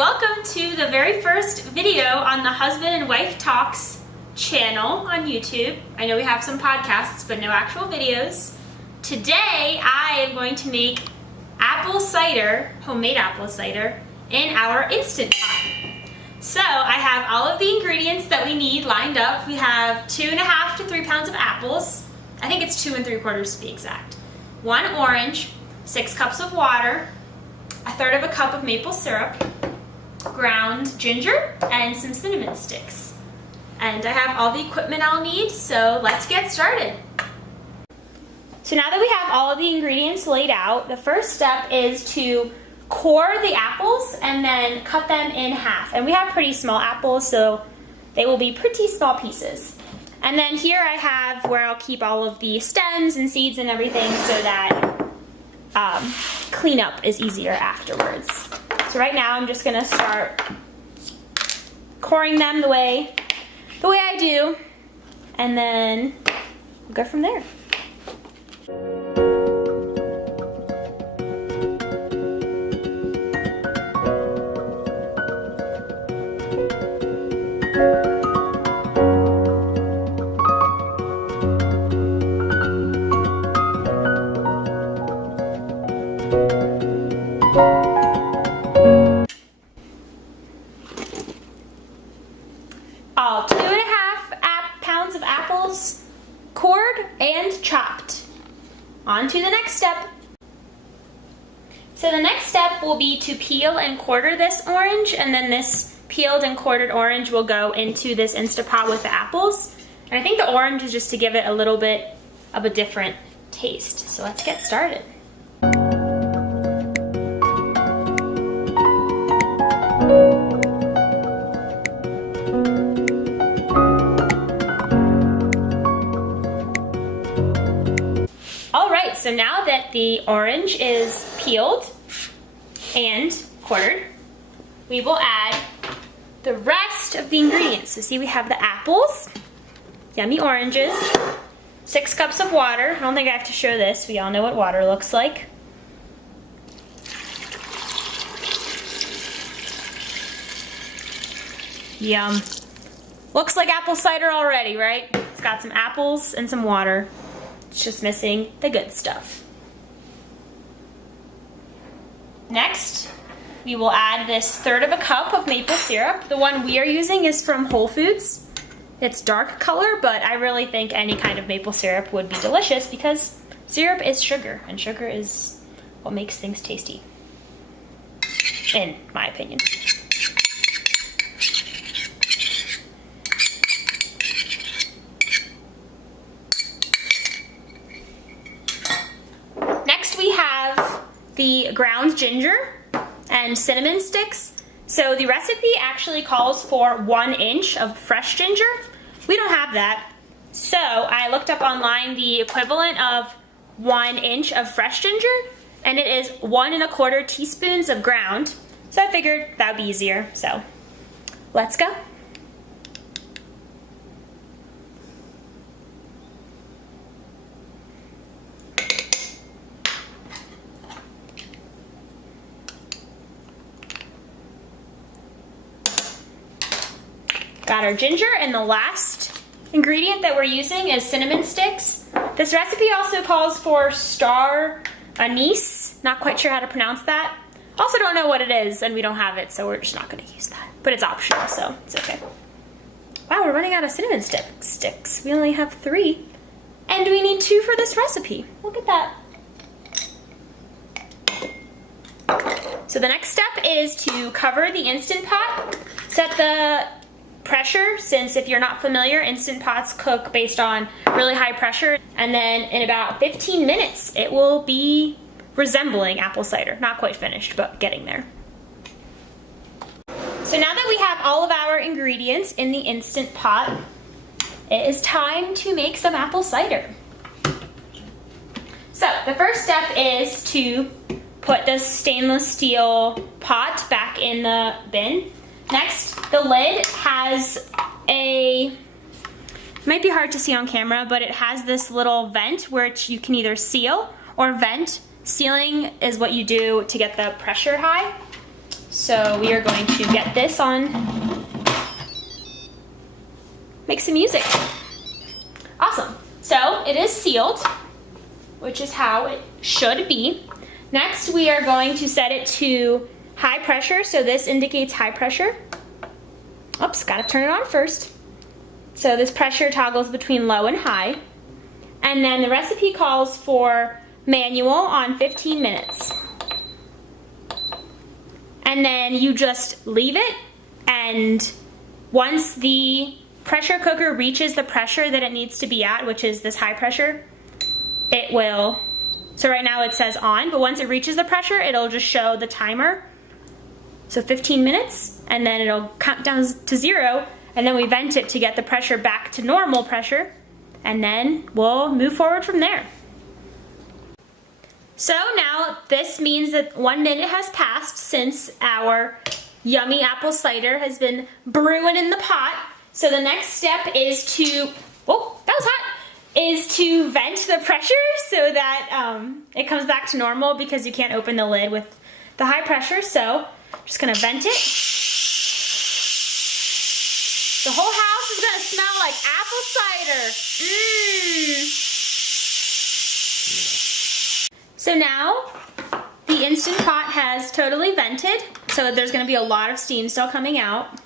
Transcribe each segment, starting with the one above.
welcome to the very first video on the Husband and Wife Talks channel on YouTube. I know we have some podcasts, but no actual videos. Today, I am going to make apple cider, homemade apple cider, in our Instant Pot. So, I have all of the ingredients that we need lined up. We have 2.5 to 3 pounds of apples. I think it's 2 3/4 to be exact. 1 orange, 6 cups of water, 1/3 cup of maple syrup, ground ginger, and some cinnamon sticks. And I have all the equipment I'll need, so let's get started. So now that we have all of the ingredients laid out, the first step is to core the apples and then cut them in half. And we have pretty small apples, so they will be pretty small pieces. And then here I have where I'll keep all of the stems and seeds and everything so that cleanup is easier afterwards. So right now I'm just gonna start coring them the way I do, and then we'll go from there. All 2.5 pounds of apples cored and chopped. On to the next step. So the next step will be to peel and quarter this orange, and then this peeled and quartered orange will go into this Instant Pot with the apples. And I think the orange is just to give it a little bit of a different taste. So let's get started. Alright, so now that the orange is peeled and quartered, we will add the rest of the ingredients. So see, we have the apples, yummy oranges, 6 cups of water. I don't think I have to show this. We all know what water looks like. Yum. Looks like apple cider already, right? It's got some apples and some water. It's just missing the good stuff. Next, we will add this 1/3 cup of maple syrup. The one we are using is from Whole Foods. It's dark color, but I really think any kind of maple syrup would be delicious because syrup is sugar, and sugar is what makes things tasty, in my opinion. We have the ground ginger and cinnamon sticks. So the recipe actually calls for 1 inch of fresh ginger. We don't have that. So I looked up online the equivalent of 1 inch of fresh ginger, and it is 1 1/4 teaspoons of ground. So I figured that would be easier. So let's go. Got our ginger, and the last ingredient that we're using is cinnamon sticks. This recipe also calls for star anise. Not quite sure how to pronounce that. Also don't know what it is, and we don't have it, so we're just not going to use that. But it's optional, so it's okay. Wow, we're running out of cinnamon sticks. We only have 3. And we need 2 for this recipe. Look at that. So the next step is to cover the Instant Pot. Set the pressure, since if you're not familiar, Instant Pots cook based on really high pressure, and then in about 15 minutes it will be resembling apple cider. Not quite finished, but getting there. So now that we have all of our ingredients in the Instant Pot, it is time to make some apple cider. So the first step is to put this stainless steel pot back in the bin. Next, the lid has might be hard to see on camera, but it has this little vent which you can either seal or vent. Sealing is what you do to get the pressure high. So we are going to get this on, make some music. Awesome. So it is sealed, which is how it should be. Next, we are going to set it to high pressure. So this indicates high pressure. Oops, gotta turn it on first. So this pressure toggles between low and high. And then the recipe calls for manual on 15 minutes. And then you just leave it, and once the pressure cooker reaches the pressure that it needs to be at, which is this high pressure, it will, so right now it says on, but once it reaches the pressure, it'll just show the timer. So 15 minutes, and then it'll count down to 0, and then we vent it to get the pressure back to normal pressure, and then we'll move forward from there. So now this means that 1 minute has passed since our yummy apple cider has been brewing in the pot. So the next step is to, oh, that was hot, is to vent the pressure so that it comes back to normal, because you can't open the lid with the high pressure. So I'm just gonna vent it. The whole house is gonna smell like apple cider. Mmm. So now the Instant Pot has totally vented, so there's gonna be a lot of steam still coming out.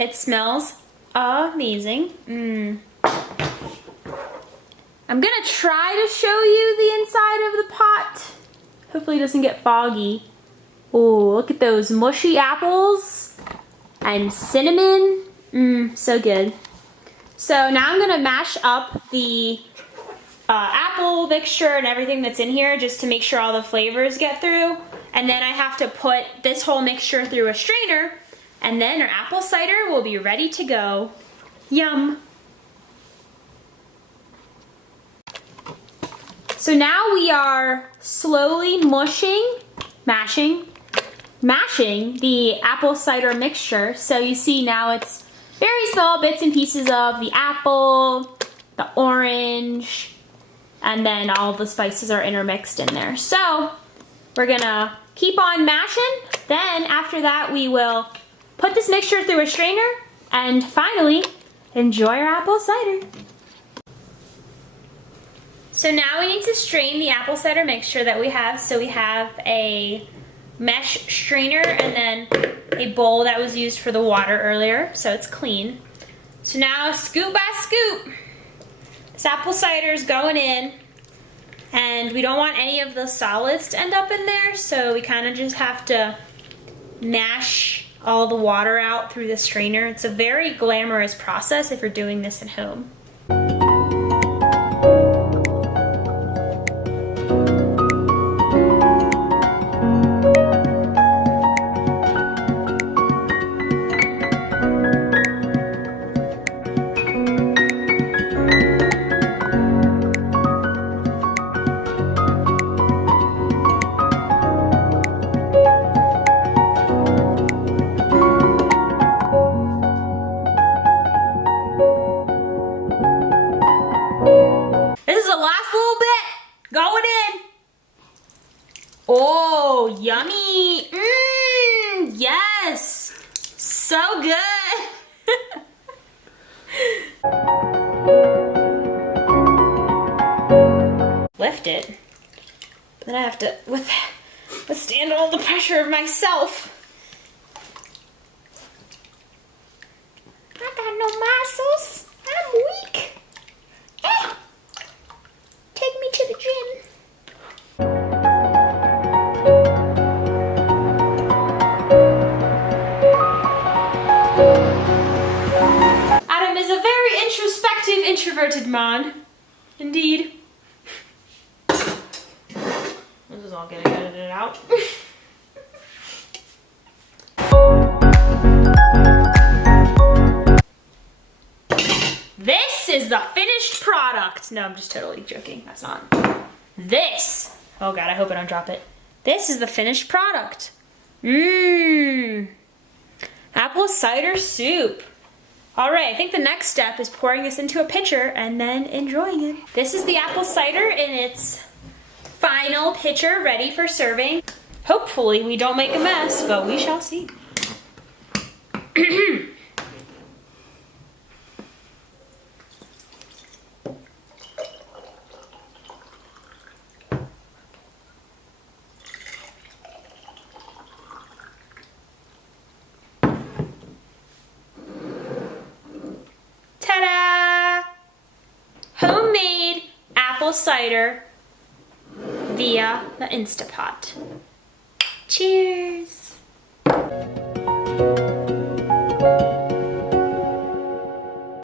It smells amazing. I'm gonna try to show you the inside of the pot. Hopefully it doesn't get foggy. Oh, look at those mushy apples and cinnamon. So good. So now I'm gonna mash up the apple mixture and everything that's in here just to make sure all the flavors get through. And then I have to put this whole mixture through a strainer, and then our apple cider will be ready to go. Yum. So now we are slowly mashing the apple cider mixture. So you see now it's very small bits and pieces of the apple, the orange, and then all the spices are intermixed in there. So we're gonna keep on mashing. Then after that, we will put this mixture through a strainer and finally enjoy our apple cider. So now we need to strain the apple cider mixture that we have. So we have a mesh strainer and then a bowl that was used for the water earlier, so it's clean. So now scoop by scoop, this apple cider is going in, and we don't want any of the solids to end up in there, so we kind of just have to mash all the water out through the strainer. It's a very glamorous process if you're doing this at home. Oh, yummy. Yes. So good. Lift it. Then I have to withstand all the pressure of myself. I got no muscles. I'm weak. Take me to the gym. Introverted man. Indeed. This is all getting edited out. This is the finished product. No, I'm just totally joking. That's not. This. Oh God, I hope I don't drop it. This is the finished product. Apple cider soup. All right, I think the next step is pouring this into a pitcher and then enjoying it. This is the apple cider in its final pitcher, ready for serving. Hopefully we don't make a mess, but we shall see. Ta-da! Homemade apple cider via the Instapot. Cheers!